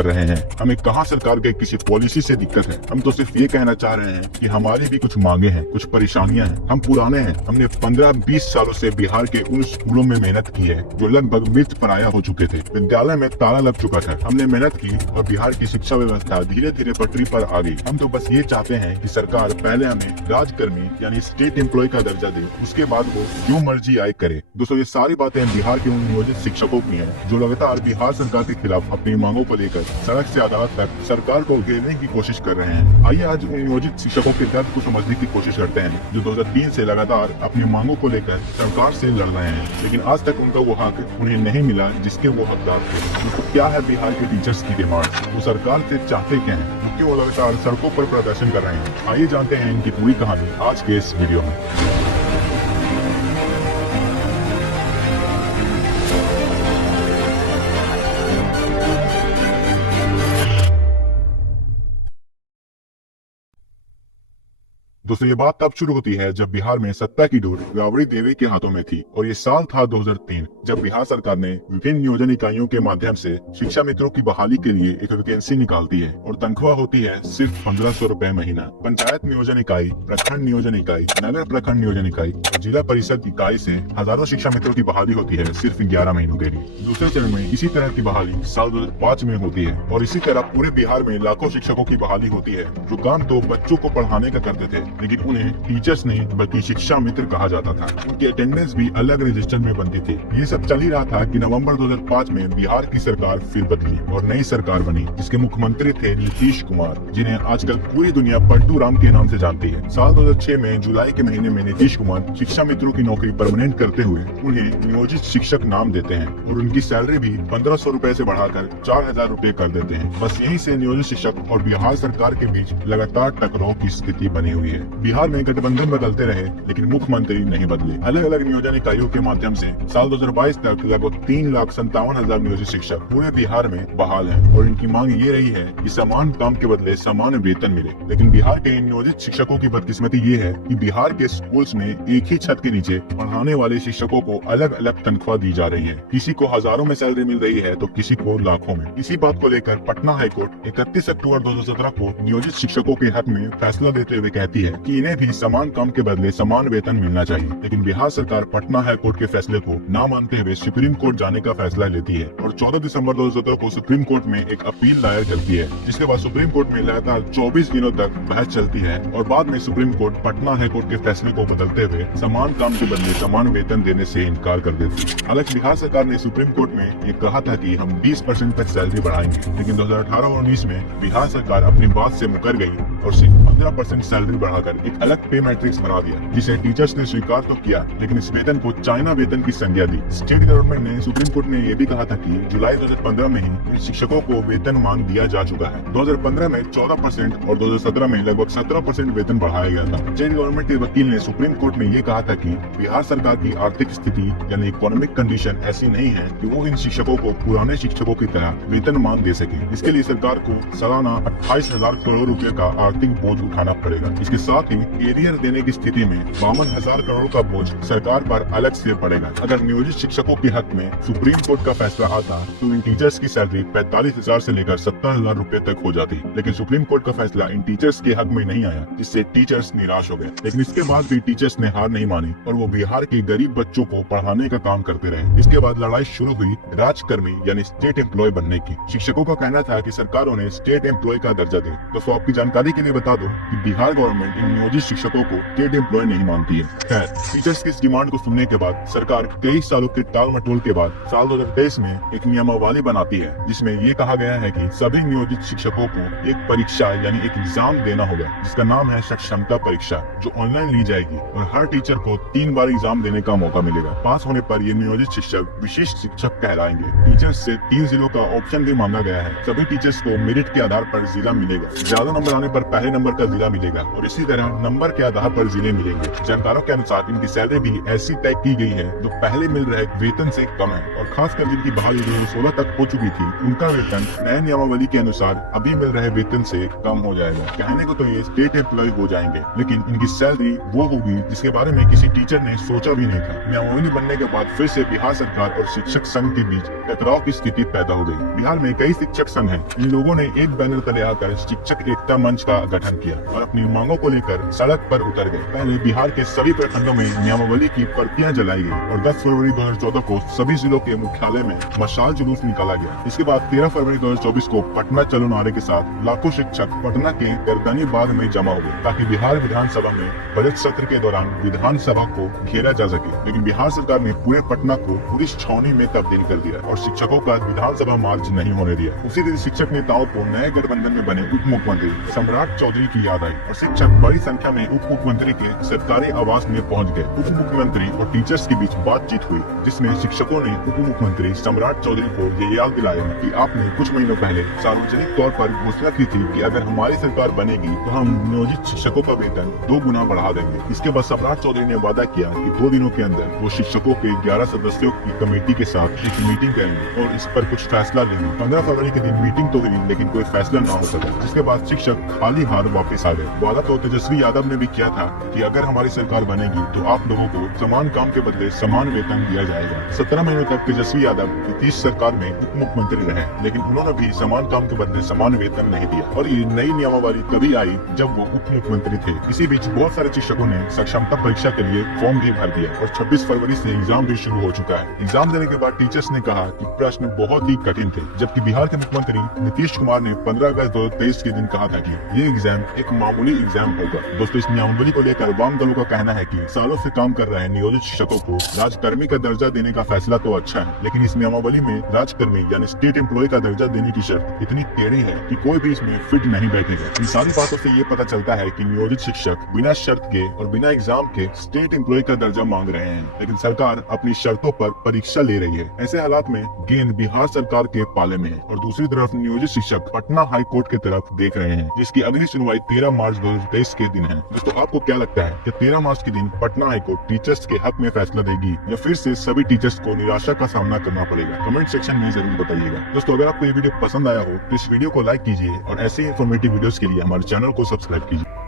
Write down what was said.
कर रहे हैं। हमें कहाँ सरकार के किसी पॉलिसी से दिक्कत है, हम तो सिर्फ ये कहना चाह रहे हैं कि हमारी भी कुछ मांगे हैं, कुछ परेशानियां हैं। हम पुराने हैं, हमने 15-20 सालों से बिहार के उन स्कूलों में मेहनत की है जो लगभग मृत प्राय हो चुके थे। विद्यालय में ताला लग चुका था। हमने मेहनत की और बिहार की शिक्षा व्यवस्था धीरे धीरे पटरी पर आ गई। हम तो बस ये चाहते हैं कि सरकार पहले हमें राजकर्मी यानी स्टेट एम्प्लॉय का दर्जा दे, उसके बाद वो जो मर्जी आए करे। दोस्तों, ये सारी बातें बिहार के उन नियोजित शिक्षकों की हैं जो लगातार बिहार सरकार के खिलाफ अपनी मांगों को लेकर सड़क से अदालत तक सरकार को घेरने की कोशिश कर रहे हैं। आइए आज उन नियोजित शिक्षकों के दर्द को समझने की कोशिश करते हैं जो 2003 से लगातार अपनी मांगों को लेकर सरकार से लड़ रहे हैं, लेकिन आज तक उनका वो हक उन्हें नहीं मिला जिसके वो हकदार थे। तो क्या है बिहार के टीचर्स की डिमांड, वो सरकार से चाहते क्या हैं, क्योंकि वो लगातार सड़कों पर प्रदर्शन कर रहे हैं। आइए जानते हैं इनकी पूरी कहानी आज के इस वीडियो में। दोस्तों, ये बात तब शुरू होती है जब बिहार में सत्ता की डोर राबड़ी देवी के हाथों में थी और ये साल था 2003, जब बिहार सरकार ने विभिन्न नियोजन इकाइयों के माध्यम से शिक्षा मित्रों की बहाली के लिए एक वैकेंसी निकालती है और तनख्वाह होती है सिर्फ 1500 रुपए महीना। पंचायत नियोजन इकाई, प्रखंड नियोजन इकाई, नगर प्रखंड नियोजन इकाई और जिला परिषद इकाई से हजारों शिक्षा मित्रों की बहाली होती है सिर्फ 11 महीनों के लिए। दूसरे चरण में इसी तरह की बहाली साल 2005 में होती है और इसी तरह पूरे बिहार में लाखों शिक्षकों की बहाली होती है जो काम तो बच्चों को पढ़ाने का करते थे, लेकिन उन्हें टीचर्स नहीं बल्कि शिक्षा मित्र कहा जाता था। उनकी अटेंडेंस भी अलग रजिस्टर में बनती थी। ये सब चल ही रहा था कि नवंबर 2005 में बिहार की सरकार फिर बदली और नई सरकार बनी जिसके मुख्यमंत्री थे नीतीश कुमार, जिन्हें आजकल पूरी दुनिया पलटू राम के नाम से जानती है। साल 2006 में जुलाई के महीने में नीतीश कुमार शिक्षा मित्रों की नौकरी परमानेंट करते हुए उन्हें नियोजित शिक्षक नाम देते हैं और उनकी सैलरी भी 1500 रुपए से बढ़ाकर 4000 रुपए कर देते हैं। बस यहीं से नियोजित शिक्षक और बिहार सरकार के बीच लगातार टकराव की स्थिति बनी हुई है। बिहार में गठबंधन बदलते रहे लेकिन मुख्यमंत्री नहीं बदले। अलग अलग नियोजन इकाइयों के माध्यम से साल 2022 तक लगभग 3,57,000 नियोजित शिक्षक पूरे बिहार में बहाल हैं और इनकी मांग ये रही है कि समान काम के बदले समान वेतन मिले। लेकिन बिहार के इन नियोजित शिक्षकों की बदकिस्मती ये है कि बिहार के स्कूल्स में एक ही छत के नीचे पढ़ाने वाले शिक्षकों को अलग अलग तनख्वाह दी जा रही है। किसी को हजारों में सैलरी मिल रही है तो किसी को लाखों में। इसी बात को लेकर पटना हाईकोर्ट 31 अक्टूबर 2017 को नियोजित शिक्षकों के हक में फैसला देते हुए कहती है कि इन्हें भी समान काम के बदले समान वेतन मिलना चाहिए। लेकिन बिहार सरकार पटना हाईकोर्ट के फैसले को न मानते हुए सुप्रीम कोर्ट जाने का फैसला लेती है और 14 दिसंबर 2017 को सुप्रीम कोर्ट में एक अपील दायर करती है, जिसके बाद सुप्रीम कोर्ट में लगातार 24 दिनों तक बहस चलती है और बाद में सुप्रीम कोर्ट पटना हाईकोर्ट के फैसले को बदलते हुए समान काम के बदले समान वेतन देने से इनकार कर देती है। हालांकि बिहार सरकार ने सुप्रीम कोर्ट में ये कहा था कि हम 20% तक सैलरी बढ़ाएंगे, लेकिन 2018 और 19 में बिहार सरकार अपनी बात से मुकर गई और सिर्फ 15% सैलरी बढ़ाकर एक अलग पे मैट्रिक्स बना दिया, जिसे टीचर्स ने स्वीकार तो किया लेकिन इस वेतन को चाइना वेतन की संज्ञा दी। स्टेट गवर्नमेंट ने सुप्रीम कोर्ट में ये भी कहा था कि जुलाई 2015 में ही शिक्षकों को वेतनमान दिया जा चुका है। 2015 में 14% और 2017 में लगभग 17% वेतन बढ़ाया गया था। स्टेट गवर्नमेंट के वकील ने सुप्रीम कोर्ट में ये कहा था कि बिहार सरकार की आर्थिक स्थिति यानी इकोनॉमिक कंडीशन ऐसी नहीं है कि वो इन शिक्षकों को पुराने शिक्षकों की तरह वेतनमान दे सके। इसके लिए सरकार को सालाना 28,000 करोड़ रुपए का आर्थिक बोझ उठाना पड़ेगा। इसके साथ ही एरियर देने की स्थिति में 52,000 करोड़ का बोझ सरकार पर अलग से पड़ेगा। अगर नियोजित शिक्षकों के हक में सुप्रीम कोर्ट का फैसला आता तो इन टीचर्स की सैलरी 45,000 से लेकर 70,000 रुपए तक हो जाती, लेकिन सुप्रीम कोर्ट का फैसला इन टीचर्स के हक में नहीं आया, जिससे टीचर्स निराश हो गए। लेकिन इसके बाद भी टीचर्स ने हार नहीं मानी और वो बिहार के गरीब बच्चों को पढ़ाने का काम करते रहे। इसके बाद लड़ाई शुरू हुई राजकर्मी यानी स्टेट एम्प्लॉय बनने की। शिक्षकों का कहना था कि सरकार उन्हें स्टेट एम्प्लॉय का दर्जा दे। तो आपकी जानकारी के लिए बता दो कि बिहार गवर्नमेंट इन नियोजित शिक्षकों को स्टेट एम्प्लॉय नहीं मानती है। खैर, टीचर्स की इस डिमांड को सुनने के बाद सरकार कई सालों के टाल मटोल के बाद साल 2023 में एक नियमावली बनाती है, जिसमें ये कहा गया है कि सभी नियोजित शिक्षकों को एक परीक्षा यानी एक एग्जाम देना होगा, जिसका नाम है सक्षमता परीक्षा, जो ऑनलाइन ली जाएगी और हर टीचर को 3 बार एग्जाम देने का मौका मिलेगा। पास होने पर ये नियोजित शिक्षक विशिष्ट शिक्षक कहलाएंगे। टीचर्स से 3 जिलों का ऑप्शन भी मांगा गया है। सभी टीचर्स को मेरिट के आधार पर जिला मिलेगा। ज्यादा नंबर आने पर पहले नंबर का जिला मिलेगा और इसी तरह नंबर के आधार पर जिले मिलेंगे। जानकारों के अनुसार इनकी सैलरी भी ऐसी तय की गई है जो पहले मिल रहे वेतन से कम है और खासकर जिनकी बहाली 2016 तक हो चुकी थी उनका वेतन नए नियमावली के अनुसार अभी मिल रहे वेतन से कम हो जाएगा। कहने को तो ये स्टेट एम्प्लॉय हो जाएंगे, लेकिन इनकी सैलरी वो होगी जिसके बारे में किसी टीचर ने सोचा भी नहीं था। नियमावली बनने के बाद फिर से बिहार सरकार और शिक्षक संघ के बीच टकराव की स्थिति पैदा हो गई। बिहार में कई शिक्षक संघ हैं। इन लोगों ने एक बैनर तले आकर शिक्षक एकता मंच का गठन किया और अपनी मांगों को लेकर सड़क पर उतर गए। पहले बिहार के सभी प्रखंडों में नियमावली की प्रतियां जलाई गई और 10 फरवरी 2014 को सभी जिलों के मुख्यालय में मशाल जुलूस निकाला गया। इसके बाद 13 फरवरी 2024 को पटना चलो नारे के साथ लाखों शिक्षक पटना के गर्दनी बाग में जमा हो गए ताकि बिहार विधानसभा में बजट सत्र के दौरान विधानसभा को घेरा जा सके। लेकिन बिहार सरकार ने पूरे पटना को पुलिस छावनी में तब्दील कर दिया और शिक्षकों का विधानसभा मार्च नहीं होने दिया। उसी दिन शिक्षक नेताओं को नए गठबंधन में बने उप मुख्यमंत्री सम्राट चौधरी की याद आई और शिक्षक बड़ी संख्या में उप मुख्यमंत्री के सरकारी आवास में पहुंच गए। उप मुख्यमंत्री और टीचर्स के बीच बातचीत हुई जिसमें शिक्षकों ने उप मुख्यमंत्री सम्राट चौधरी को ये याद दिलाया कि आपने कुछ महीनों पहले सार्वजनिक तौर पर घोषणा की थी कि अगर हमारी सरकार बनेगी तो हम नियोजित शिक्षकों का वेतन 2 गुना बढ़ा देंगे। इसके बाद सम्राट चौधरी ने वादा किया कि 2 दिनों के अंदर वो शिक्षकों के 11 सदस्यों की कमेटी के साथ एक मीटिंग करेंगे और इस पर कुछ फैसला लेंगे। 15 फरवरी के दिन मीटिंग तो हुई लेकिन कोई फैसला न हो सका, जिसके बाद शिक्षक खाली हाथ वापस आ गए। वादा तो तेजस्वी यादव ने भी किया था कि अगर हमारी सरकार बनेगी तो आप लोगों को समान काम के बदले समान वेतन दिया जाएगा। 17 महीनों तक तेजस्वी यादव नीतीश सरकार में उप मुख्यमंत्री रहे, लेकिन उन्होंने भी समान काम के बदले समान वेतन नहीं दिया और ये नई नियमावली तभी आई जब वो उप मुख्यमंत्री थे। इसी बीच बहुत सारे शिक्षकों ने सक्षमता परीक्षा के लिए फॉर्म भी भर दिया और 26 फरवरी से एग्जाम भी शुरू हो चुका है। एग्जाम देने के बाद टीचर्स ने कहा कि प्रश्न बहुत ही कठिन थे, जबकि बिहार के मुख्यमंत्री नीतीश कुमार ने 15 अगस्त 2023 के दिन कहा था कि ये एग्जाम एक मामूली एग्जाम होगा। दोस्तों, इस नियमावली को लेकर वाम दलों का कहना है कि सालों से काम कर रहे नियोजित शिक्षकों को राजकर्मी का दर्जा देने का फैसला तो अच्छा है, लेकिन इस नियमावली में राजकर्मी यानी स्टेट एम्प्लॉय का दर्जा देने की शर्त इतनी टेढ़ी है कि कोई भी इसमें फिट नहीं बैठेगा। इन सारी बातों से ये पता चलता है कि नियोजित शिक्षक बिना शर्त के और बिना एग्जाम के स्टेट एम्प्लॉय का दर्जा मांग रहे हैं, लेकिन सरकार अपनी शर्तों पर परीक्षा ले रही है। ऐसे हालात में गेंद बिहार सरकार के पाले में है और दूसरी तरफ नियोजित शिक्षक पटना हाई कोर्ट की तरफ देख रहे हैं, जिसकी अगली सुनवाई 13 मार्च 2023 के दिन है। दोस्तों, आपको क्या लगता है कि 13 मार्च के दिन पटना हाई कोर्ट टीचर्स के हक में फैसला देगी या फिर से सभी टीचर्स को निराशा का सामना करना पड़ेगा? कमेंट सेक्शन में जरूर बताइएगा। दोस्तों, अगर आपको ये वीडियो पसंद आया हो तो इस वीडियो को लाइक कीजिए और ऐसे इंफॉर्मेटिव वीडियोस के लिए हमारे चैनल को सब्सक्राइब कीजिए।